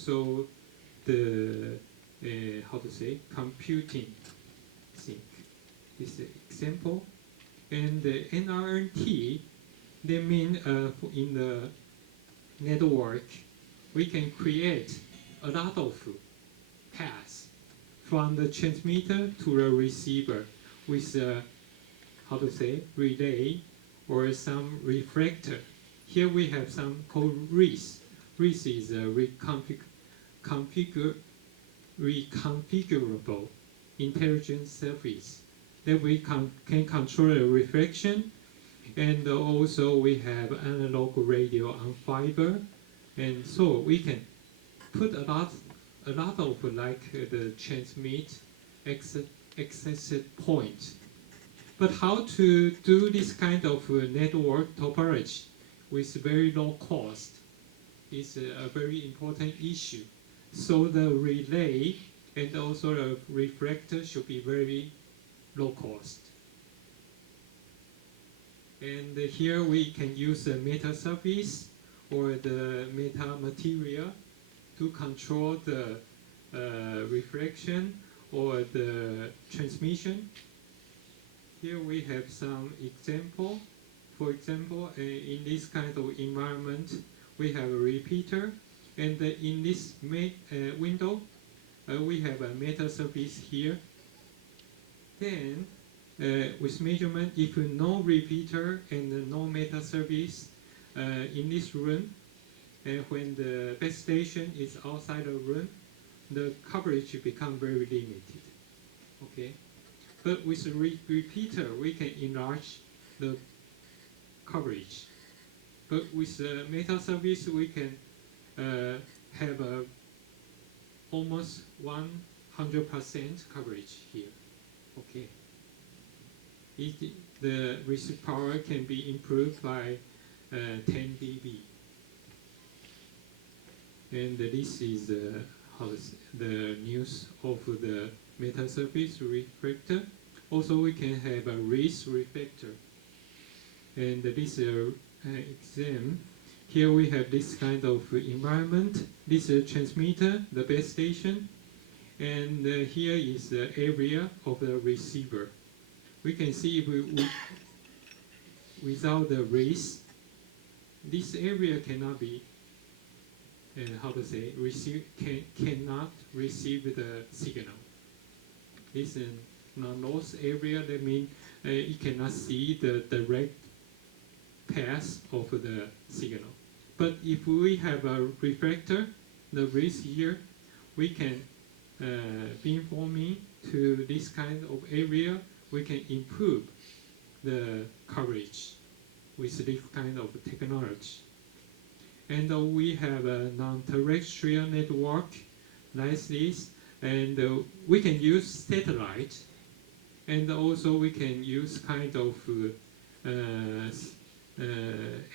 also the how to say computing thing. This is example. And the NRT, they mean in the network, we can create a lot of paths from the transmitter to the receiver with how to say relay or some reflector. Here we have some called RIS. RIS is a reconfigurable intelligent surface that we can control the reflection, and also we have analog radio on fiber, and so we can put a lot of like the transmit access point. But how to do this kind of network topology with very low cost is a very important issue. So the relay and also the reflector should be very low cost. And here we can use the meta surface or the meta material to control the reflection or the transmission. Here we have some example. For example, in this kind of environment, we have a repeater, and in this window, we have a meta surface here. Then, with measurement, if no repeater and no meta surface in this room, when the base station is outside the room, the coverage becomes very limited. Okay, but with a repeater, we can enlarge the coverage. But with the meta surface, we can have almost 100% coverage here. Okay. The receive power can be improved by 10 dB. And this is the news of the meta surface reflector. Also, we can have a RIS reflector. And this exam, here we have this kind of environment. This is a transmitter, the base station. And here is the area of the receiver. We can see if without the RIS, this area cannot be cannot receive the signal. This is non-loss area. That means it cannot see the direct path of the signal. But if we have a reflector, the RIS here, we can beamforming to this kind of area. We can improve the coverage with this kind of technology. And we have a non-terrestrial network like this, and we can use satellite, and also we can use kind of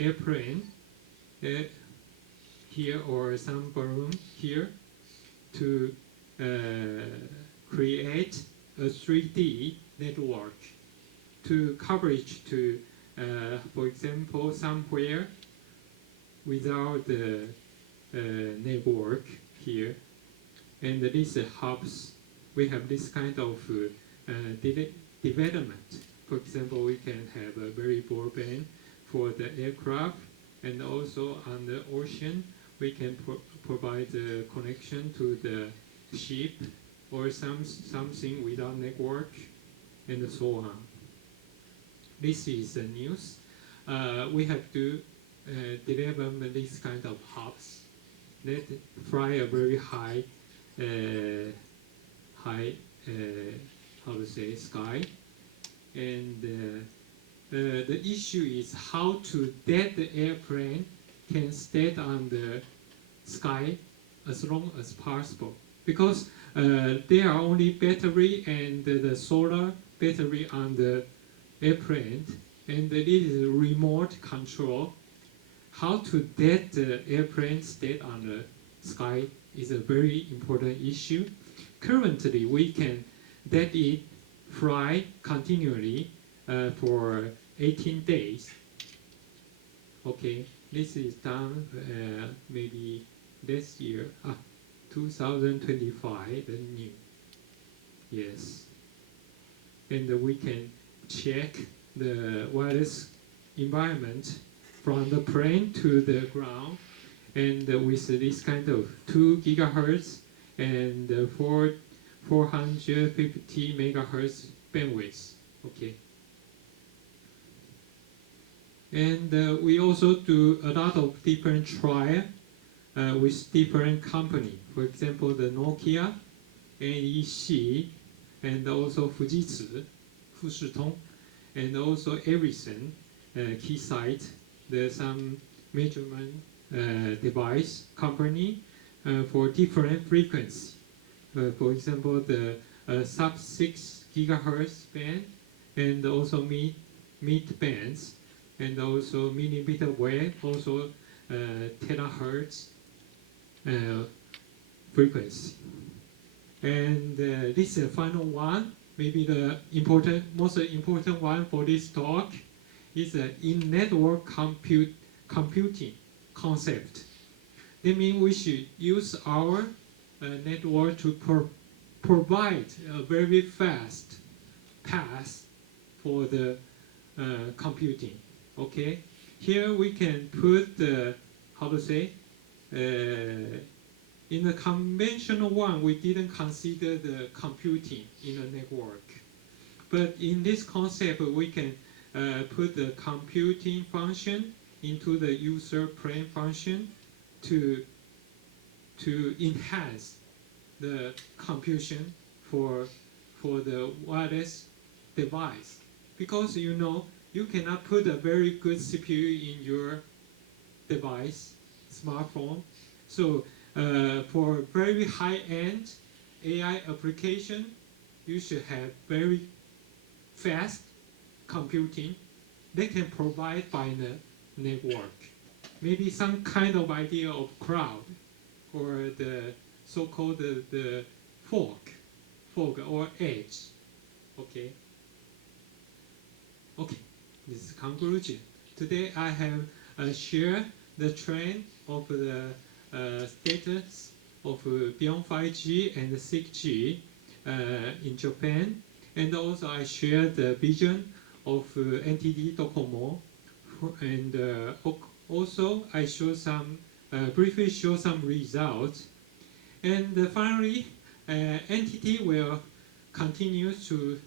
airplane here or some balloon here to create a 3D network to coverage to, for example, somewhere without the network here. And these hubs, we have this kind of development. For example, we can have a very broadband for the aircraft, and also on the ocean, we can provide the connection to the ship or something without network, and so on. This is the news. We have to develop this kind of hubs that fly a very high, how to say, sky. And the issue is how to that the airplane can stay on the sky as long as possible, because there are only battery and the solar battery on the airplane, and it is remote control. How to let the airplane stay on the sky is a very important issue. Currently, we can let it fly continually for 18 days. Okay, this is done maybe this year. 2025, the new. Yes. And we can check the wireless environment from the plane to the ground, and with this kind of 2 gigahertz and 450 megahertz bandwidth. Okay. And we also do a lot of different trial with different company. For example, the Nokia, NEC, and also Fujitsu, Fushitong, and also Ericsson, Keysight. There's some measurement device company for different frequency. For example, the sub 6 gigahertz band, and also mid bands, and also millimeter wave, also terahertz frequency. And this is the final one, maybe the most important one for this talk, is in-network computing concept. That means we should use our network to provide a very fast path for the computing. Okay, here we can put the, how to say, in the conventional one, we didn't consider the computing in a network. But in this concept, we can put the computing function into the user plane function to enhance the computation for the wireless device. Because you cannot put a very good CPU in your device, smartphone. So for very high-end AI application, you should have very fast computing. They can provide by the network. Maybe some kind of idea of cloud, or the so-called the fog or edge. Okay. Okay. This is conclusion. Today I have shared the trend of the status of beyond 5G and 6G in Japan, and also I shared the vision of NTT DOCOMO, and also I briefly show some results, and finally NTT will continue to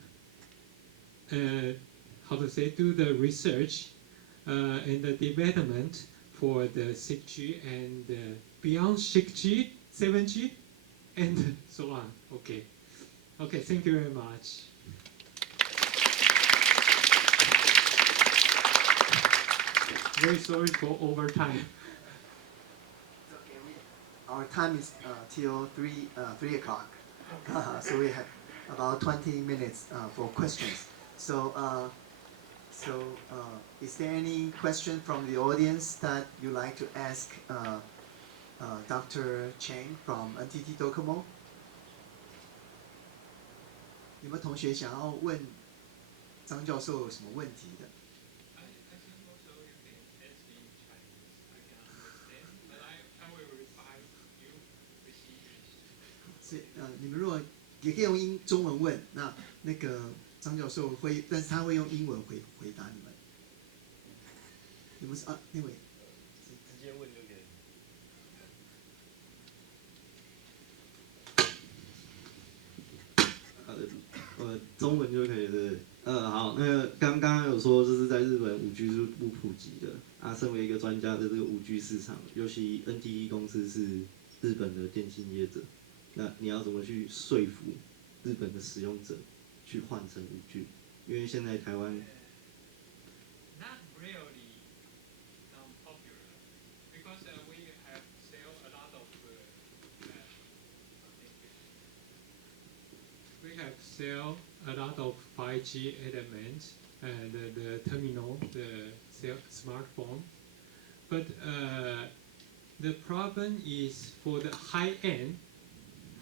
do the research and the development for the 6G and beyond 6G, 7G, and so on. Okay. Okay, thank you very much. Very sorry for overtime. Our time is till 3 o'clock. So we have about 20 minutes for questions. So, is there any question from the audience that you'd like to ask Dr. Cheng from NTT DOCOMO? 有没有同学想要问张教授有什么问题的？ 你们如果也可以用中文问，那个张教授会，但是他会用英文回答你们。你们是那位直接问就可以。中文就可以对。好，那个刚刚有说就是在日本5G 是不普及的啊。身为一个专家的这个5G 市场，尤其 NTT 公司是日本的电信业者，那你要怎么去说服日本的使用者去换成5G？因为现在台湾。Not really popular because we have sell a lot of we have sell a lot of 5G elements and the terminal, the smartphone, but the problem is for the high-end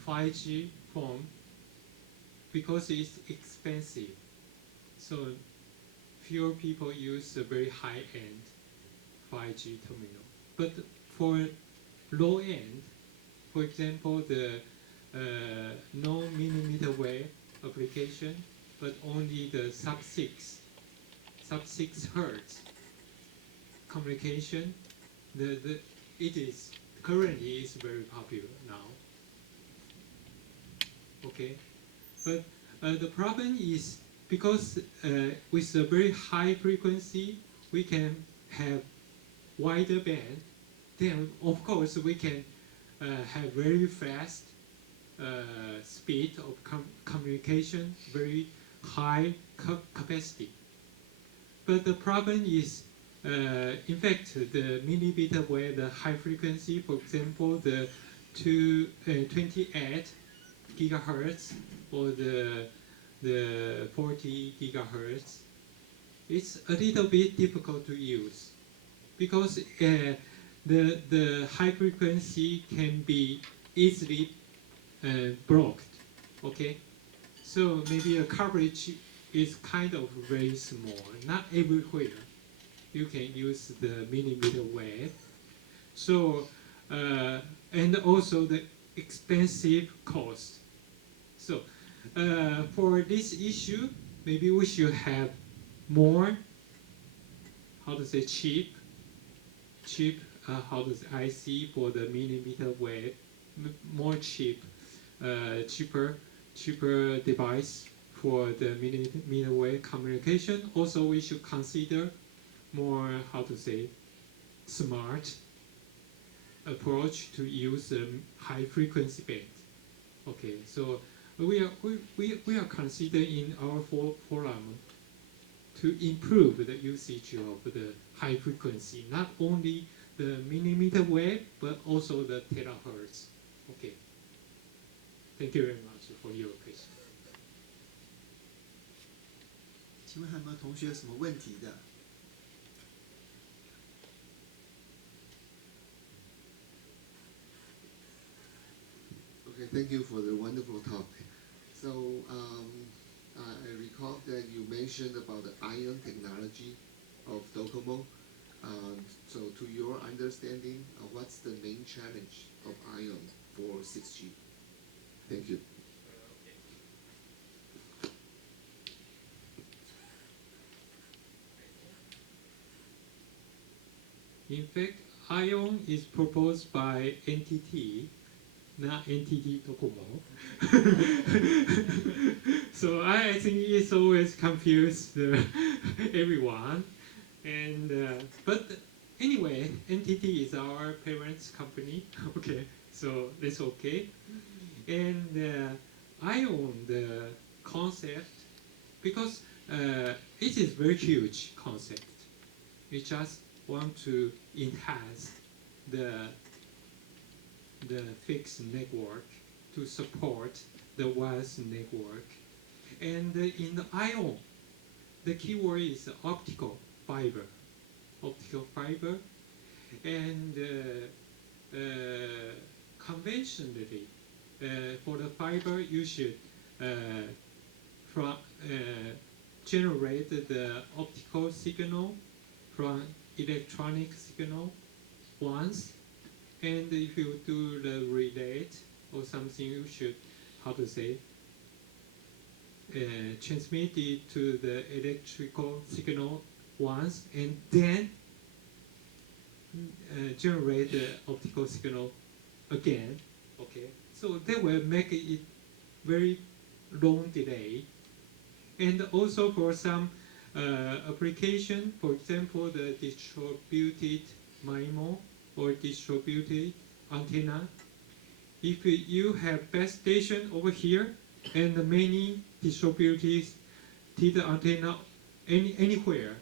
5G phone because it's expensive. So fewer people use a very high-end 5G terminal. But for low-end For example, the no millimeter wave application, but only the sub-6 hertz communication. It is currently is very popular now. Okay, but the problem is because with a very high frequency, we can have wider band. Then of course we can have very fast speed of communication, very high capacity. But the problem is, in fact, the millimeter wave, the high frequency, for example, the 28 gigahertz or the 40 gigahertz, it's a little bit difficult to use because the high frequency can be easily blocked. Okay, so maybe the coverage is kind of very small. Not everywhere you can use the millimeter wave. So and also the expensive cost. So for this issue, maybe we should have more, how to say, cheap how to say, IC for the millimeter wave, more cheaper device for the millimeter wave communication. Also, we should consider more, how to say, smart approach to use high frequency band. Okay, so we are considering in our forum to improve the usage of the high frequency, not only the millimeter wave, but also the terahertz. Okay. Thank you very much for your question. 请问还有没有同学有什么问题的？ Okay, thank you for the wonderful talk. So I recall that you mentioned about the ion technology of Docomo. So to your understanding, what's the main challenge of ion for 6G? Thank you. In fact, ION is proposed by NTT, not NTT Docomo. So I think it's always confused everyone. And but anyway, NTT is our parents' company. Okay, so that's okay. And ION, the concept, because it is very huge concept. We just want to enhance the fixed network to support the wireless network. And in the ION, the keyword is optical fiber. Optical fiber. And conventionally, for the fiber, you should generate the optical signal from electronic signal once, and if you do the relay or something, you should, how to say, transmit it to the electrical signal once, and then generate the optical signal again. Okay, so that will make it very long delay. And also for some application, for example, the distributed MIMO or distributed antenna. If you have base station over here and many distributed antenna anywhere,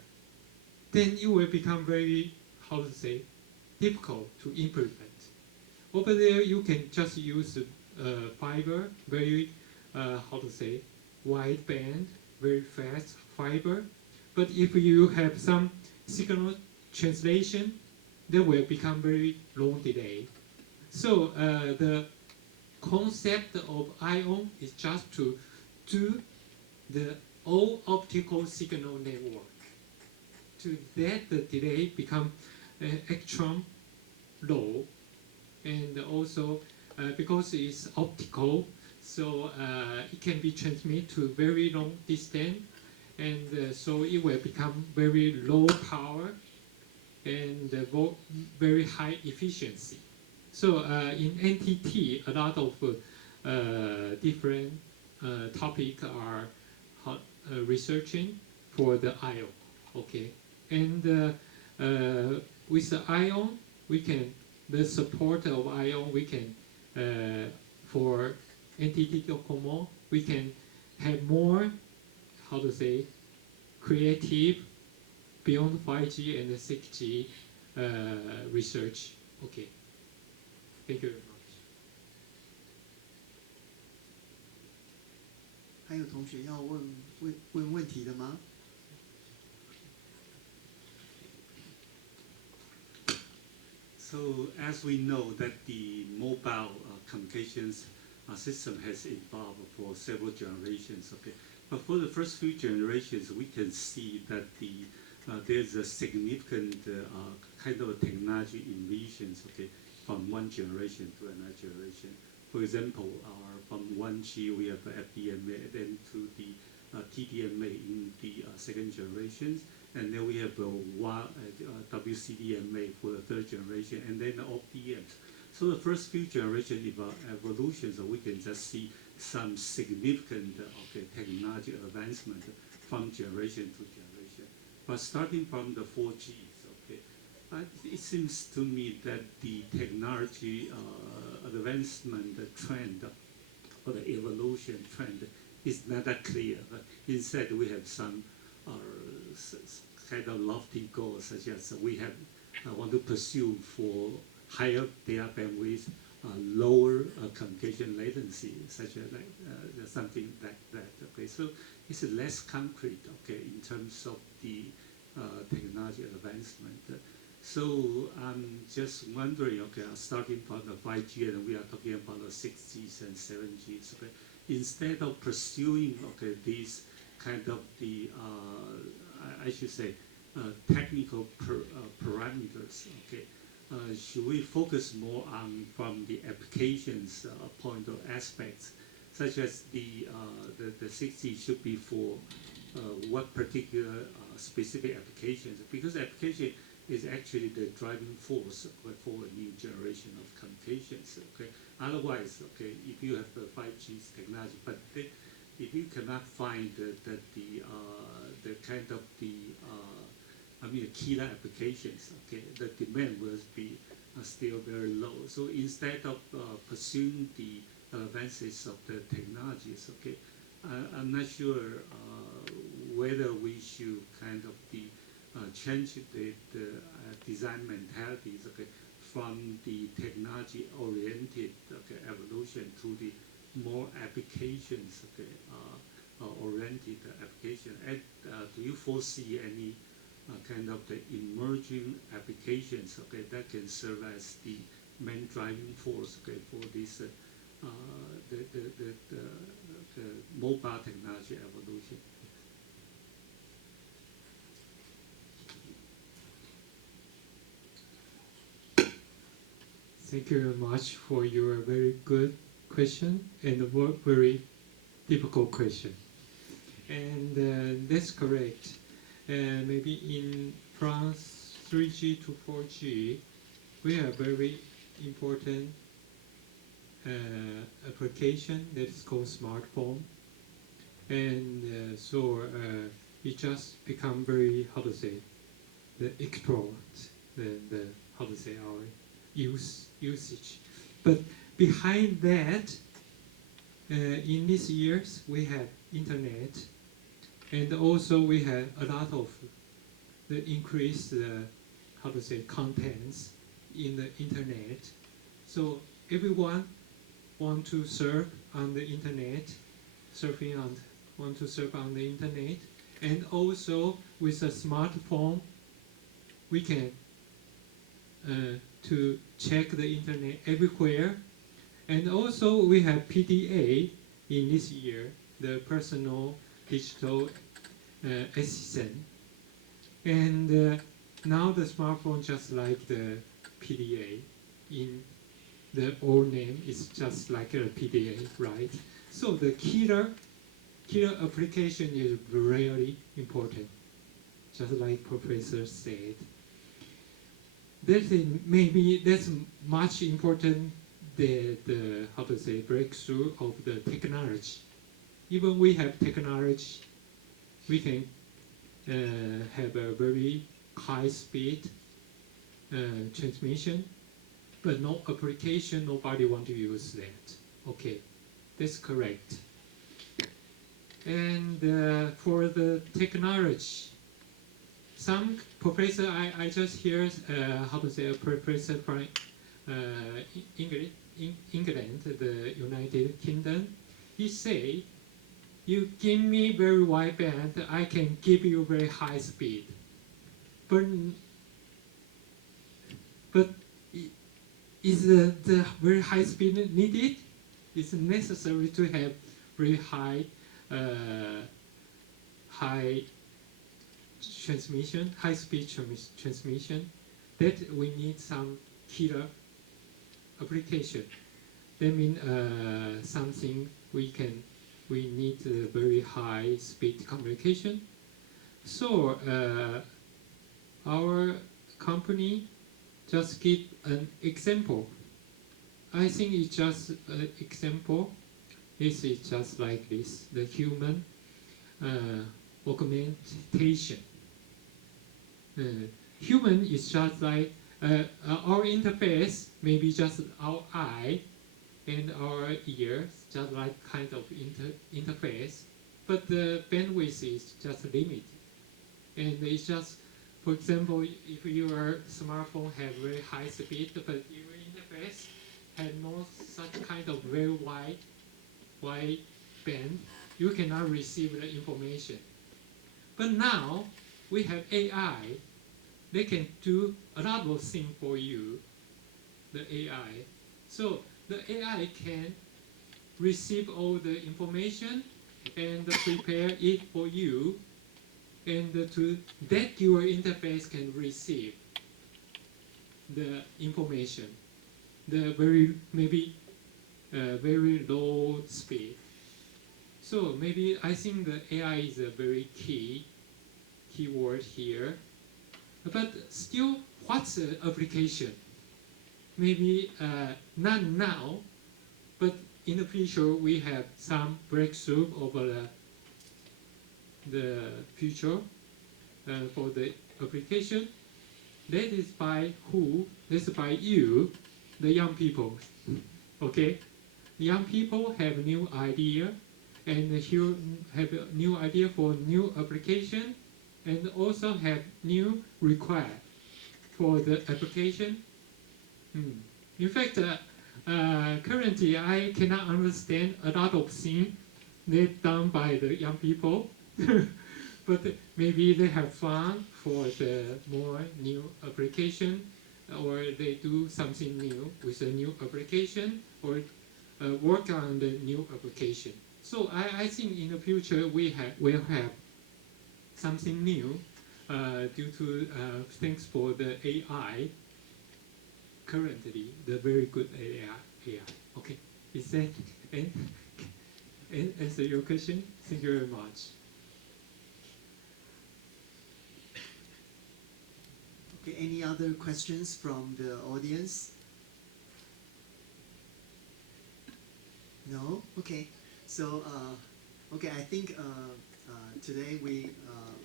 then it will become very, how to say, difficult to implement. Over there, you can just use fiber, very, how to say, wide band, very fast fiber. But if you have some signal translation, that will become very long delay. So the concept of ION is just to do the all optical signal network to let the delay become extra low, and also because it's optical, so it can be transmitted to very long distance, and so it will become very low power and very high efficiency. So in NTT, a lot of different topics are researching for the ion. Okay, and with the ion, we can the support of ion. We can for NTT Docomo, we can have more, how to say, creative beyond 5G and 6G research. Okay, thank you very much. 还有同学要问问题的吗？ So as we know that the mobile communications system has evolved for several generations, okay. But for the first few generations, we can see that there's a significant kind of technology innovations, okay, from one generation to another generation. For example, from 1G we have FDMA, then to the TDMA in the second generation. And then we have WCDMA for the third generation, and then OPM. So the first few generations evolutions, we can just see some significant technology advancement from generation to generation. But starting from the 4G, it seems to me that the technology advancement trend or the evolution trend is not that clear. But instead, we have some kind of lofty goals, such as we have want to pursue for higher data bandwidth, lower communication latency, such as something like that. Okay, so it's less concrete. Okay, in terms of the technology advancement. So I'm just wondering. Okay, starting from the 5G, and we are talking about the 6Gs and 7Gs. Okay, instead of pursuing these kind of the I should say technical parameters. Okay, should we focus more on from the applications point of aspects, such as the 6G should be for what particular specific applications? Because application is actually the driving force for a new generation of communications. Okay, otherwise, okay, if you have the 5G technology, but if you cannot find the kind of the killer applications, okay, the demand will be still very low. So instead of pursuing the advances of the technologies, okay, I'm not sure whether we should kind of change the design mentalities, okay, from the technology-oriented evolution to the more applications, oriented application. And do you foresee any kind of the emerging applications, okay, that can serve as the main driving force, okay, for this the mobile technology evolution? Thank you very much for your very good question and a very difficult question. And that's correct. Maybe in France, 3G to 4G, we have very important application that is called smartphone. And so it just become very, how to say, the export, the how to say, our usage. But behind that, in these years, we have internet, and also we have a lot of the increased, how to say, contents in the internet. So everyone want to surf on the internet, want to surf on the internet, and also with a smartphone, we can to check the internet everywhere. And also we have PDA in this year, the personal digital assistant. And now the smartphone just like the PDA in the old name is just like a PDA, right? So the killer application is really important, just like Professor said. Maybe that's much important the how to say breakthrough of the technology. Even we have technology, we can have a very high speed transmission, but no application, nobody want to use that. Okay, that's correct. And for the technology, some professor, I just hear how to say a professor from England, the United Kingdom, he say, you give me very wide band, I can give you very high speed. But is the very high speed needed? It's necessary to have very high transmission, high speed transmission. That we need some killer application. That means something we need very high speed communication. So our company just give an example. I think it's just an example. This is just like this, the human augmentation. Human is just like our interface, maybe just our eye and our ears, just like kind of interface, but the bandwidth is just limited. And it's just, for example, if your smartphone have very high speed, but your interface had no such kind of very wide band, you cannot receive the information. But now we have AI. They can do a lot of things for you, the AI. So the AI can receive all the information and prepare it for you, and that your interface can receive the information, the very low speed. So maybe I think the AI is a very key word here. But still, what's the application? Maybe not now, but in the future we have some breakthrough over the future for the application. That is by who? That's by you, the young people. Okay, young people have new idea, and you have a new idea for new application, and also have new request for the application. In fact, currently I cannot understand a lot of things that done by the young people, but maybe they have fun for the more new application, or they do something new with a new application, or work on the new application. So I think in the future we'll have something new due to thanks for the AI. Currently, the very good AI. Okay, is that answer your question? Thank you very much. Okay, any other questions from the audience? No? Okay. So, okay, I think today we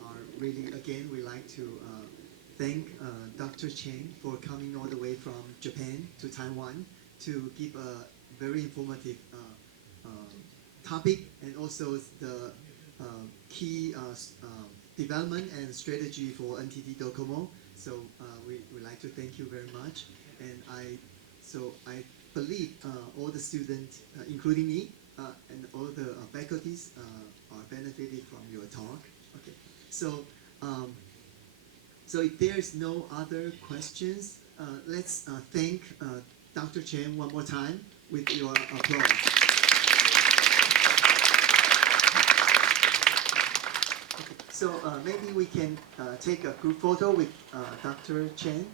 are really, again, we like to thank Dr. Chen for coming all the way from Japan to Taiwan to give a very informative topic, and also the key development and strategy for NTT DOCOMO. So we like to thank you very much, and I believe all the students, including me, and all the faculties are benefited from your talk. Okay, so so if there is no other questions, let's thank Dr. Chen one more time with your applause. Okay, so maybe we can take a group photo with Dr. Chen.